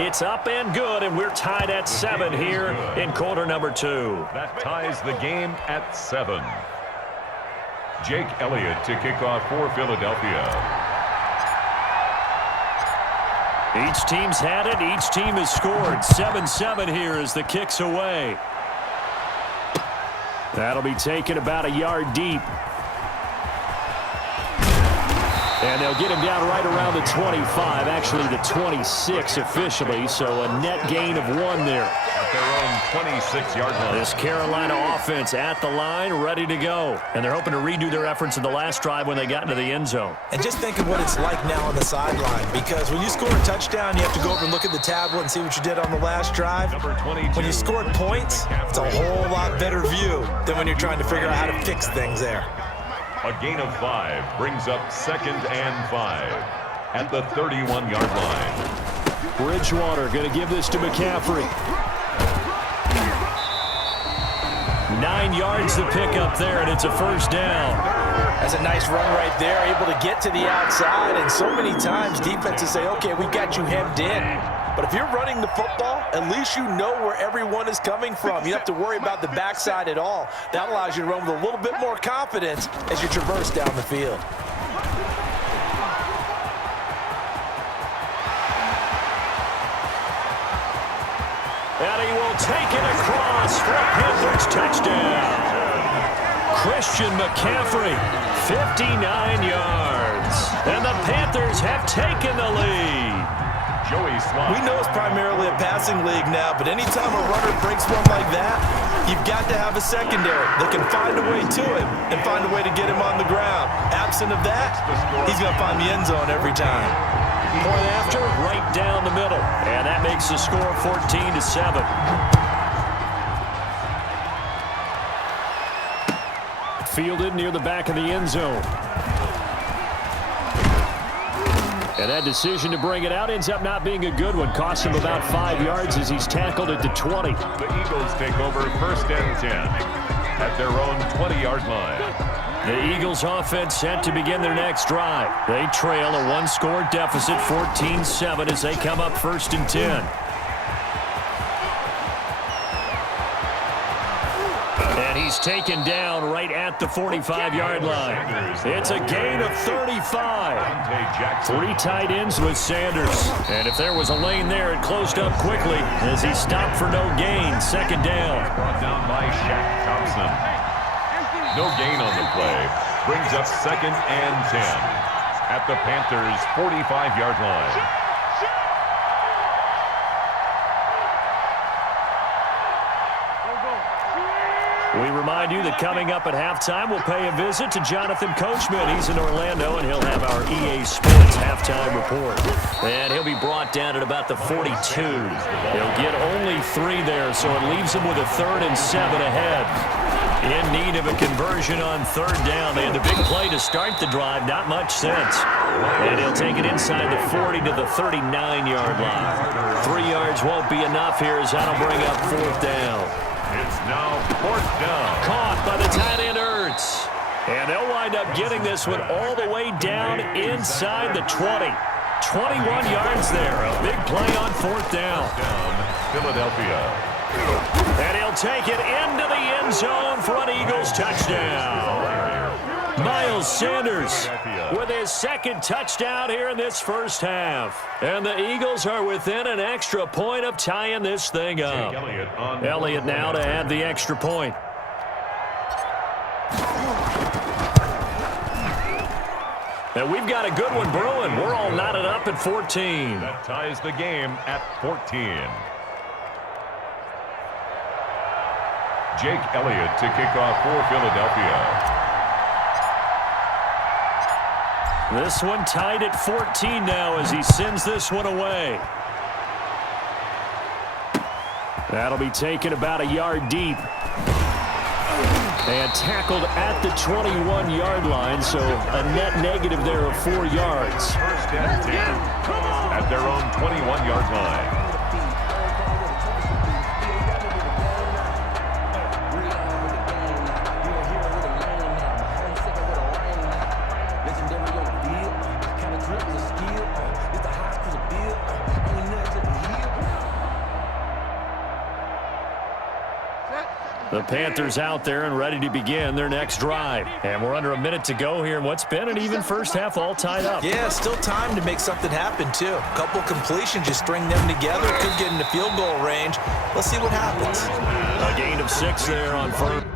It's up and good, and we're tied at 7 here in quarter number 2. That ties the game at 7. Jake Elliott to kick off for Philadelphia. Each team's had it. Each team has scored. 7-7 here as the kick's away. That'll be taken about a yard deep. And they'll get him down right around the 25, actually the 26 officially, so a net gain of 1 there. At their own 26-yard line. This Carolina offense at the line, ready to go. And they're hoping to redo their efforts in the last drive when they got into the end zone. And just think of what it's like now on the sideline, because when you score a touchdown, you have to go over and look at the tablet and see what you did on the last drive. When you scored points, it's a whole lot better view than when you're trying to figure out how to fix things there. A gain of 5 brings up 2nd and 5 at the 31-yard line. Bridgewater going to give this to McCaffrey. 9 yards to pick up there, and it's a first down. That's a nice run right there, able to get to the outside, and so many times defenses say, okay, we've got you hemmed in. But if you're running the football, at least you know where everyone is coming from. You don't have to worry about the backside at all. That allows you to run with a little bit more confidence as you traverse down the field. And he will take it across for a Panthers touchdown. Christian McCaffrey, 59 yards. And the Panthers have taken the lead. We know it's primarily a passing league now, but anytime a runner breaks one like that, you've got to have a secondary that can find a way to him and find a way to get him on the ground. Absent of that, he's going to find the end zone every time. Point after, right down the middle. And that makes the score 14-7. Fielded near the back of the end zone. And that decision to bring it out ends up not being a good one. Costs him about 5 yards as he's tackled at the 20. The Eagles take over 1st and 10 at their own 20-yard line. The Eagles offense set to begin their next drive. They trail a 1-score deficit, 14-7, as they come up 1st and 10. And he's taken down right at the 45-yard line. It's a gain of 35. 3 tight ends with Sanders. And if there was a lane there, it closed up quickly as he stopped for no gain. 2nd down. Brought down by Shaq Thompson. No gain on the play. Brings up 2nd and 10 at the Panthers' 45-yard line. We remind you that coming up at halftime, we'll pay a visit to Jonathan Coachman. He's in Orlando, and he'll have our EA Sports halftime report. And he'll be brought down at about the 42. He'll get only 3 there, so it leaves him with a 3rd and 7 ahead. In need of a conversion on 3rd down. They had the big play to start the drive. Not much sense. And he'll take it inside the 40 to the 39-yard line. 3 yards won't be enough here as that'll bring up 4th down. It's now 4th down. Caught by the tight end, Ertz. And they'll wind up getting this one all the way down inside the 20. 21 yards there. A big play on 4th down. Philadelphia. And he'll take it into the end zone for an Eagles touchdown. Miles Sanders with his 2nd touchdown here in this first half. And the Eagles are within an extra point of tying this thing up. Elliott now to add the extra point. And we've got a good one brewing. We're all knotted up at 14. That ties the game at 14. Jake Elliott to kick off for Philadelphia. This one tied at 14 now as he sends this one away. That'll be taken about a yard deep. And tackled at the 21-yard line, so a net negative there of 4 yards. 1st and 10 at their own 21-yard line. The Panthers out there and ready to begin their next drive. And we're under a minute to go here in what's been an even first half, all tied up. Yeah, still time to make something happen, too. A couple completions, just string them together. Could get into field goal range. Let's see what happens. A gain of 6 there on first.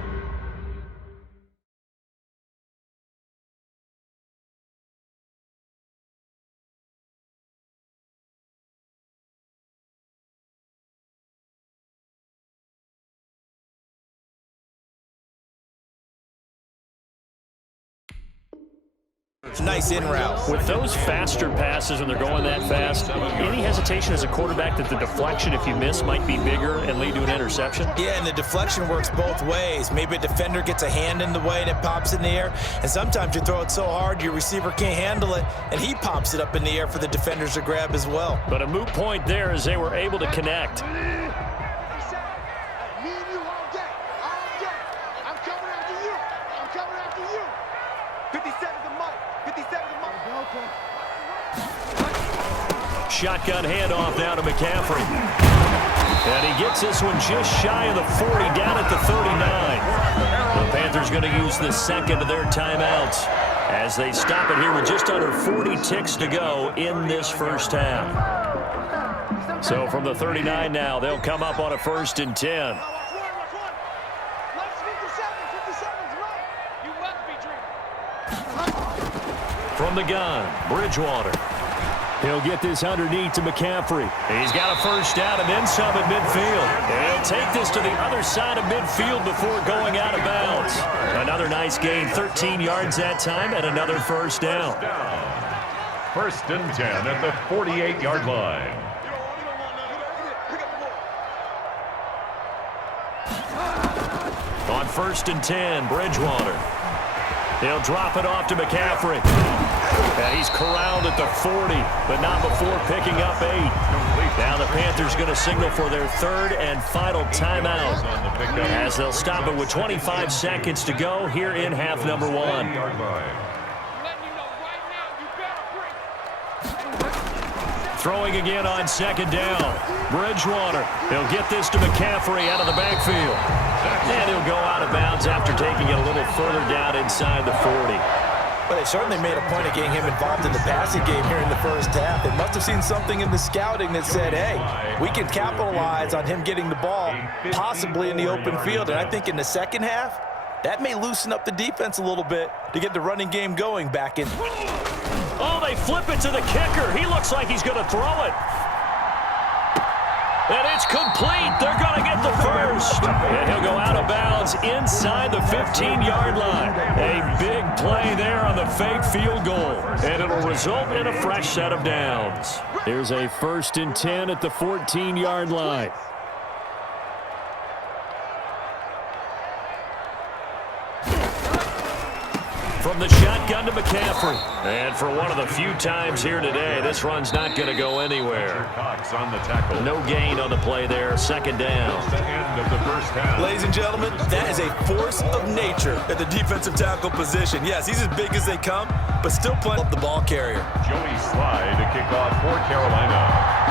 Nice in route. With those faster passes when they're going that fast, any hesitation as a quarterback that the deflection, if you miss, might be bigger and lead to an interception? Yeah, and the deflection works both ways. Maybe a defender gets a hand in the way and it pops in the air, and sometimes you throw it so hard your receiver can't handle it, and he pops it up in the air for the defenders to grab as well. But a moot point there as they were able to connect. Shotgun handoff now to McCaffrey. And he gets this one just shy of the 40, down at the 39. The Panthers going to use the second of their timeouts as they stop it here with just under 40 ticks to go in this first half. So from the 39 now, they'll come up on a 1st and 10. From the gun, Bridgewater. He'll get this underneath to McCaffrey. He's got a first down and then some at midfield. He'll take this to the other side of midfield before going out of bounds. Another nice gain, 13 yards that time, and another first down. 1st and 10 at the 48-yard line. On 1st and 10, Bridgewater. He'll drop it off to McCaffrey. He's corralled at the 40, but not before picking up 8. Now the Panthers going to signal for their 3rd and final timeout as they'll stop it with 25 seconds to go here in half number 1. Throwing again on 2nd down. Bridgewater. He'll get this to McCaffrey out of the backfield. And he'll go out of bounds after taking it a little further down inside the 40. But they certainly made a point of getting him involved in the passing game here in the first half. They must have seen something in the scouting that said, hey, we can capitalize on him getting the ball, possibly in the open field. And I think in the second half, that may loosen up the defense a little bit to get the running game going back in. Oh, they flip it to the kicker. He looks like he's going to throw it. And it's complete. They're going to get the first. And he'll go out of bounds inside the 15-yard line. A big play there on the fake field goal. And it'll result in a fresh set of downs. Here's a 1st and 10 at the 14-yard line. From the shotgun to McCaffrey. And for one of the few times here today, this run's not going to go anywhere. On the tackle. No gain on the play there. 2nd down. The end of the first half. Ladies and gentlemen, that is a force of nature at the defensive tackle position. Yes, he's as big as they come, but still playing up the ball carrier. Joey Slye to kick off for Carolina.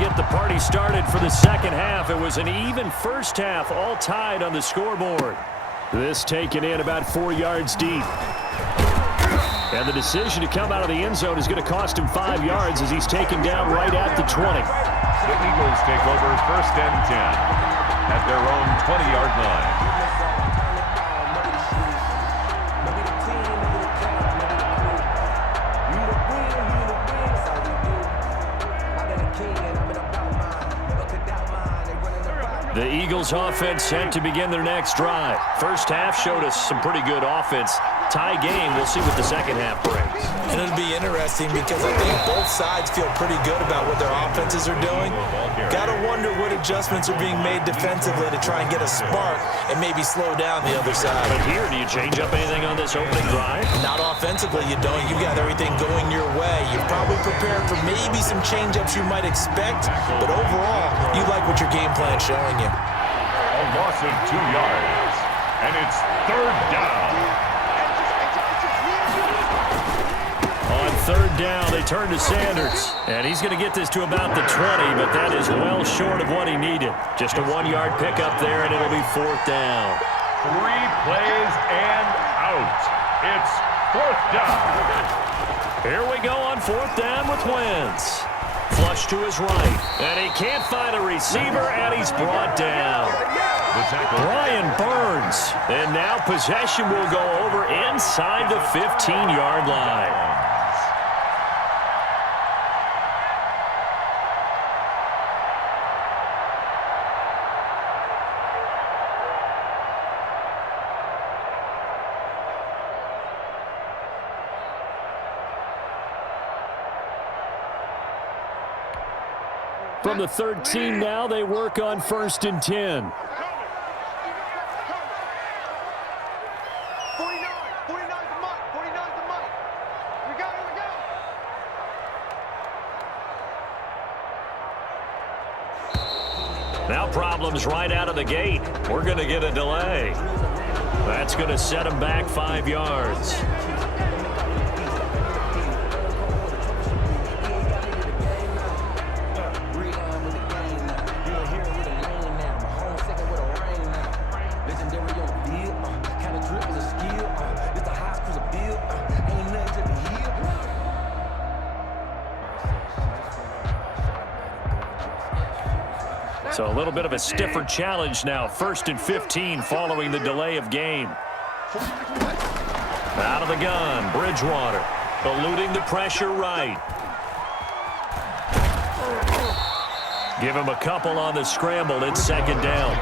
Get the party started for the second half. It was an even first half, all tied on the scoreboard. This taken in about 4 yards deep. And the decision to come out of the end zone is going to cost him 5 yards as he's taken down right at the 20. The Eagles take over 1st and 10 at their own 20-yard line. The Eagles offense set to begin their next drive. First half showed us some pretty good offense. Tie game, we'll see what the second half brings. And it'll be interesting because I think both sides feel pretty good about what their offenses are doing. Got to wonder what adjustments are being made defensively to try and get a spark and maybe slow down the other side. But here, do you change up anything on this opening drive? Not offensively, you don't. You've got everything going your way. You're probably prepared for maybe some change-ups you might expect, but overall, you like what your game plan's showing you. A loss of 2 yards, and it's 3rd down. On third down, they turn to Sanders. And he's going to get this to about the 20, but that is well short of what he needed. Just a 1-yard pickup there, and it'll be fourth down. 3 plays and out. It's fourth down. Here we go on fourth down with Wentz. Flush to his right, and he can't find a receiver, and he's brought down. Brian Burns, and now possession will go over inside the 15-yard line. From the 13 now, they work on 1st and 10. 49's the mark. 49's the mark. Here we go, here we go. Now problems right out of the gate. We're going to get a delay. That's going to set him back 5 yards. So a little bit of a stiffer challenge now. 1st and 15 following the delay of game. Out of the gun, Bridgewater. Eluding the pressure right. Give him a couple on the scramble. It's 2nd down.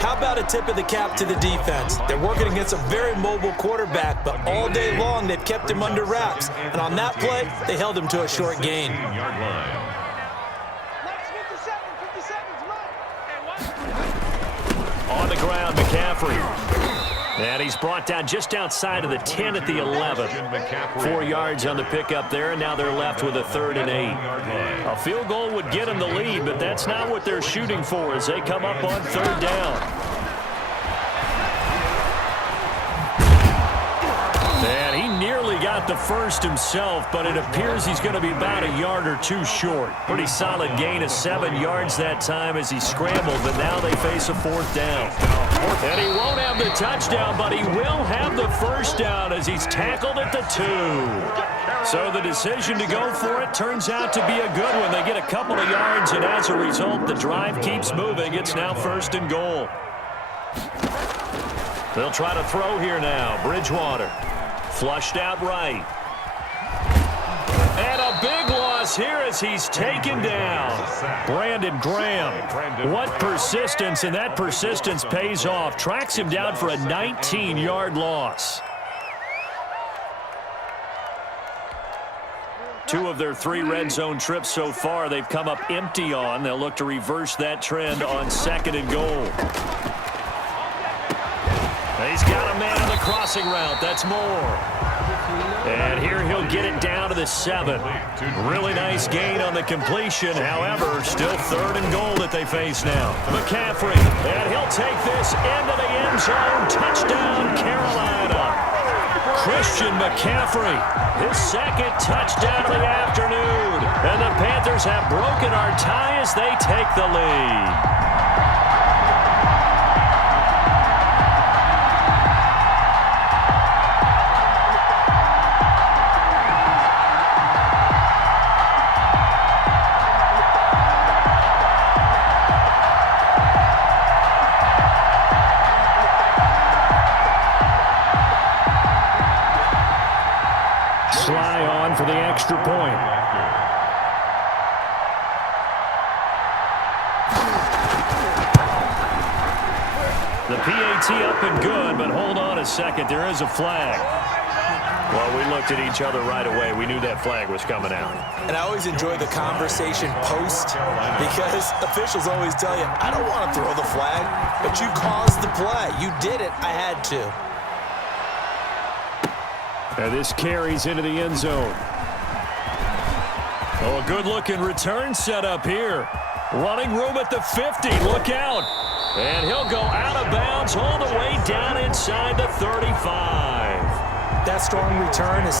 How about a tip of the cap to the defense? They're working against a very mobile quarterback, but all day long they've kept him under wraps. And on that play, they held him to a short gain. On the ground, McCaffrey. And he's brought down just outside of the 10 at the 11. 4 yards on the pickup there, and now they're left with a 3rd and 8. A field goal would get them the lead, but that's not what they're shooting for as they come up on 3rd down. And he nearly got the first himself, but it appears he's going to be about a yard or two short. Pretty solid gain of 7 yards that time as he scrambled, but now they face a 4th down. And he won't have the touchdown, but he will have the first down as he's tackled at the 2. So the decision to go for it turns out to be a good one. They get a couple of yards, and as a result, the drive keeps moving. It's now 1st and goal. They'll try to throw here now. Bridgewater. Flushed out right. And a big loss here as he's taken down. Brandon Graham. What persistence, and that persistence pays off. Tracks him down for a 19-yard loss. 2 of their 3 red zone trips so far they've come up empty on. They'll look to reverse that trend on 2nd and goal. He's got a man on the crossing route. That's Moore. And here he'll get it down to the 7. Really nice gain on the completion. However, still 3rd and goal that they face now. McCaffrey. And he'll take this into the end zone. Touchdown, Carolina. Christian McCaffrey. His 2nd touchdown of the afternoon. And the Panthers have broken our tie as they take the lead. Sly on for the extra point. The PAT up and good, but hold on a second. There is a flag. Well, we looked at each other right away. We knew that flag was coming out. And I always enjoy the conversation post because officials always tell you, I don't want to throw the flag, but you caused the play. You did it. I had to. And this carries into the end zone. Oh, a good-looking return set up here. Running room at the 50. Look out. And he'll go out of bounds all the way down inside the 35. That strong return is